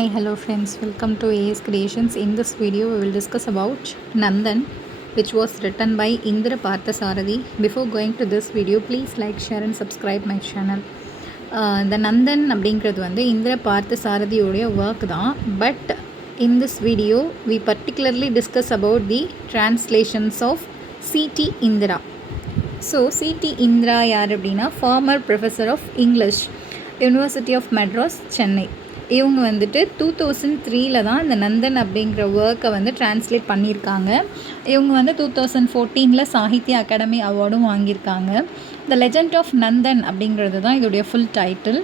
Hi, hello friends, welcome to AS Creations. In this video we will discuss about Nandan, which was written by Indra Parthasarathi. Before going to this video, please like, share and subscribe my channel. The Nandan அப்படிங்கிறது வந்து இந்திர பார்த்தசாரதியோடைய work தான். But in this video we particularly discuss about the translations of C.T. Indra. So C.T. Indra யார் அப்படின்னா former professor of English, university of Madras, Chennai. இவங்க வந்துட்டு 2003 தான் இந்த நந்தன் அப்படிங்கிற ஒர்க்கை வந்து ட்ரான்ஸ்லேட் பண்ணியிருக்காங்க. இவங்க வந்து 2014 சாகித்ய அகாடமி அவார்டும் வாங்கியிருக்காங்க. த லெஜண்ட் ஆஃப் நந்தன் அப்படிங்கிறது தான் இதோடைய full title.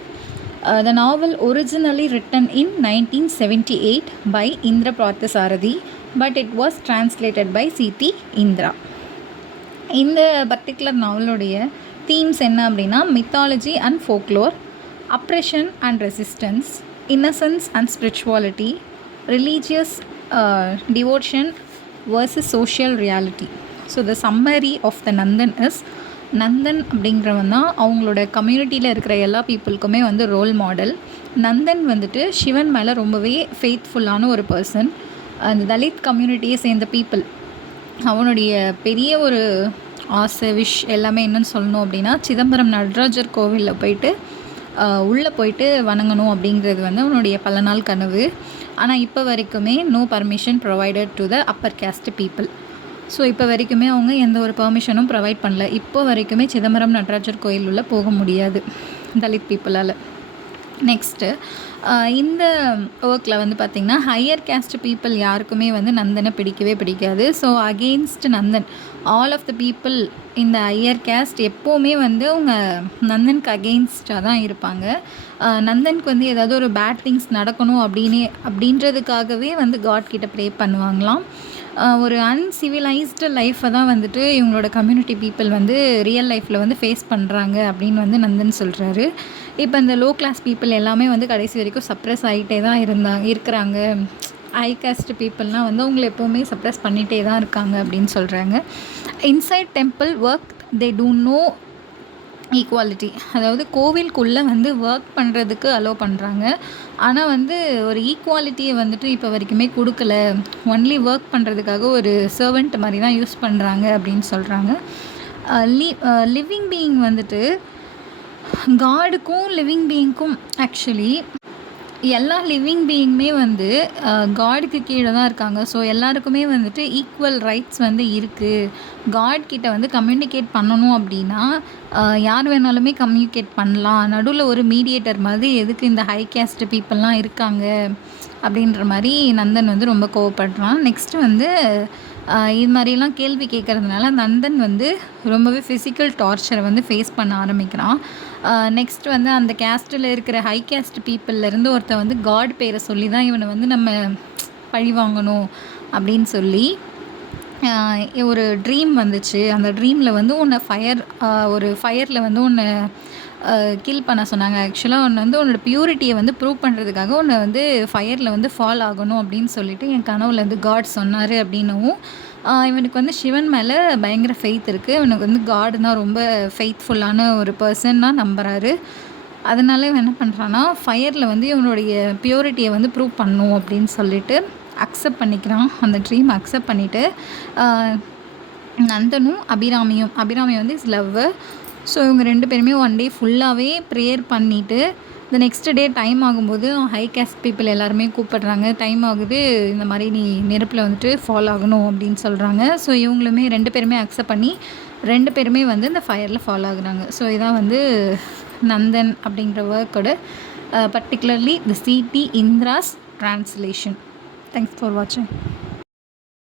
The novel originally written in 1978 by Indira Parthasarathy, but it was translated by C.T. Indra. இந்த பர்டிகுலர் நாவலுடைய தீம்ஸ் என்ன அப்படின்னா mythology and folklore, oppression and resistance, innocence and spirituality, religious devotion versus social reality. So the summary of the Nandan is, Nandan அப்படிங்கிறவன் தான் அவங்களோட கம்யூனிட்டியில் இருக்கிற எல்லா பீப்புளுக்குமே வந்து ரோல் மாடல். நந்தன் வந்துட்டு சிவன் மேலே ரொம்பவே ஃபெய்த்ஃபுல்லான ஒரு பர்சன். அந்த தலித் கம்யூனிட்டியை சேர்ந்த பீப்புள் அவனுடைய பெரிய ஒரு ஆசை விஷ் எல்லாமே என்னென்னு சொல்லணும் அப்படின்னா சிதம்பரம் நடராஜர் கோவிலில் போயிட்டு உள்ளே போயிட்டு வணங்கணும் அப்படிங்கிறது வந்து அவனுடைய பல நாள் கனவு. ஆனால் இப்போ வரைக்குமே no permission provided to the upper caste people. So இப்போ வரைக்குமே அவங்க எந்த ஒரு பர்மிஷனும் ப்ரொவைட் பண்ணல. இப்போ வரைக்குமே சிதம்பரம் நடராஜர் கோயில் உள்ள போக முடியாது தலித் பீப்புளால். நெக்ஸ்ட்டு இந்த ஒர்க்கில் வந்து பார்த்திங்கன்னா ஹையர் கேஸ்ட் பீப்புள் யாருக்குமே வந்து நந்தனை பிடிக்கவே பிடிக்காது. So against Nandan all of the people இந்த ஹையர் கேஸ்ட் எப்போவுமே வந்து அவங்க நந்தனுக்கு அகெயின்ஸ்டாக தான் இருப்பாங்க. நந்தனுக்கு வந்து ஏதாவது ஒரு பேட் திங்ஸ் நடக்கணும் அப்படின்றதுக்காகவே வந்து காட் கிட்ட ப்ரே பண்ணுவாங்களாம். ஒரு அன்சிவிலைஸ்டு லைஃப்பை தான் வந்துட்டு இவங்களோட கம்யூனிட்டி பீப்புள் வந்து ரியல் லைஃப்பில் வந்து ஃபேஸ் பண்ணுறாங்க அப்படின்னு வந்து நந்தன் சொல்கிறாரு. இப்போ இந்த லோ கிளாஸ் பீப்புள் எல்லாமே வந்து கடைசி வரைக்கும் சப்ரெஸ் ஆகிட்டே தான் இருக்கிறாங்க. ஹை காஸ்ட் பீப்புள்னால் வந்து அவங்களை எப்போவுமே சப்ரெஸ் பண்ணிகிட்டே தான் இருக்காங்க அப்படின்னு சொல்கிறாங்க. Inside temple work they do no equality, அதாவது கோவிலுக்குள்ளே வந்து ஒர்க் பண்ணுறதுக்கு அலோவ் பண்ணுறாங்க. ஆனால் வந்து ஒரு ஈக்குவாலிட்டியை வந்துட்டு இப்போ வரைக்குமே கொடுக்கல. ஒன்லி ஒர்க் பண்ணுறதுக்காக ஒரு சர்வெண்ட் மாதிரி தான் யூஸ் பண்ணுறாங்க அப்படின்னு சொல்கிறாங்க. லிவிங் பீயிங் வந்துட்டு காடுக்கும் லிவிங் பீயிங்க்கும் ஆக்சுவலி எல்லா லிவிங் பீயிங்குமே வந்து காடுக்கு கீழே தான் இருக்காங்க. ஸோ எல்லாருக்குமே வந்துட்டு ஈக்குவல் ரைட்ஸ் வந்து இருக்குது. காட் கிட்ட வந்து கம்யூனிகேட் பண்ணணும் அப்படின்னா யார் வேணாலுமே கம்யூனிகேட் பண்ணலாம். நடுவில் ஒரு மீடியேட்டர் மாதிரி எதுக்கு இந்த ஹை கேஸ்ட் பீப்புளெலாம் இருக்காங்க அப்படின்ற மாதிரி நந்தன் வந்து ரொம்ப கோவப்படுறான். நெக்ஸ்ட்டு வந்து இது மாதிரிலாம் கேள்வி கேட்குறதுனால நந்தன் வந்து ரொம்பவே ஃபிசிக்கல் டார்ச்சரை வந்து ஃபேஸ் பண்ண ஆரம்பிக்கிறான். நெக்ஸ்ட் வந்து அந்த கேஸ்ட்டில் இருக்கிற ஹை கேஸ்ட் பீப்புள்லேருந்து ஒருத்தர் வந்து காட் பேரை சொல்லி தான் இவனை வந்து நம்ம பழி வாங்கணும் அப்படின்னு சொல்லி ஒரு ட்ரீம் வந்துச்சு. அந்த ட்ரீமில் வந்து உன்னை ஒரு ஃபயரில் வந்து உன்னை கில் பண்ண சொன்னாங்க. ஆக்சுவலாக ஒன்று வந்து உன்னோட பியூரிட்டியை வந்து ப்ரூவ் பண்ணுறதுக்காக ஒன்று வந்து ஃபயரில் வந்து ஃபால் ஆகணும் அப்படின்னு சொல்லிட்டு என் கனவுல வந்து காட் சொன்னார் அப்படின்னவும் இவனுக்கு வந்து சிவன் மேலே பயங்கர ஃபெய்த் இருக்குது. இவனுக்கு வந்து காடு தான் ரொம்ப ஃபெய்த்ஃபுல்லான ஒரு பர்சன்னாக நம்புகிறாரு. அதனால இவன் என்ன பண்ணுறான்னா ஃபயரில் வந்து இவனுடைய பியூரிட்டியை வந்து ப்ரூவ் பண்ணும் அப்படின்னு சொல்லிட்டு அக்செப்ட் பண்ணிக்கிறான். அந்த ட்ரீம் அக்செப்ட் பண்ணிவிட்டு நந்தனும் அபிராமி வந்து இஸ் லவ்வர். ஸோ இவங்க 2 பேருமே ஒன் டே ஃபுல்லாகவே ப்ரேயர் பண்ணிவிட்டு இந்த நெக்ஸ்ட் டே டைம் ஆகும்போது ஹை கேஸ்ட் பீப்புள் எல்லாருமே கூப்பிடுறாங்க. டைம் ஆகுது, இந்த மாதிரி நீ நெருப்பில் வந்துட்டு ஃபால் ஆகணும் அப்படின்னு சொல்கிறாங்க. ஸோ இவங்களுமே 2 பேருமே அக்செப்ட் பண்ணி 2 பேருமே வந்து இந்த ஃபயரில் ஃபால் ஆகுறாங்க. ஸோ இதான் வந்து நந்தன் அப்படிங்கிற ஒர்க்கோட particularly the C.T. Indira's translation. Thanks for வாட்சிங்.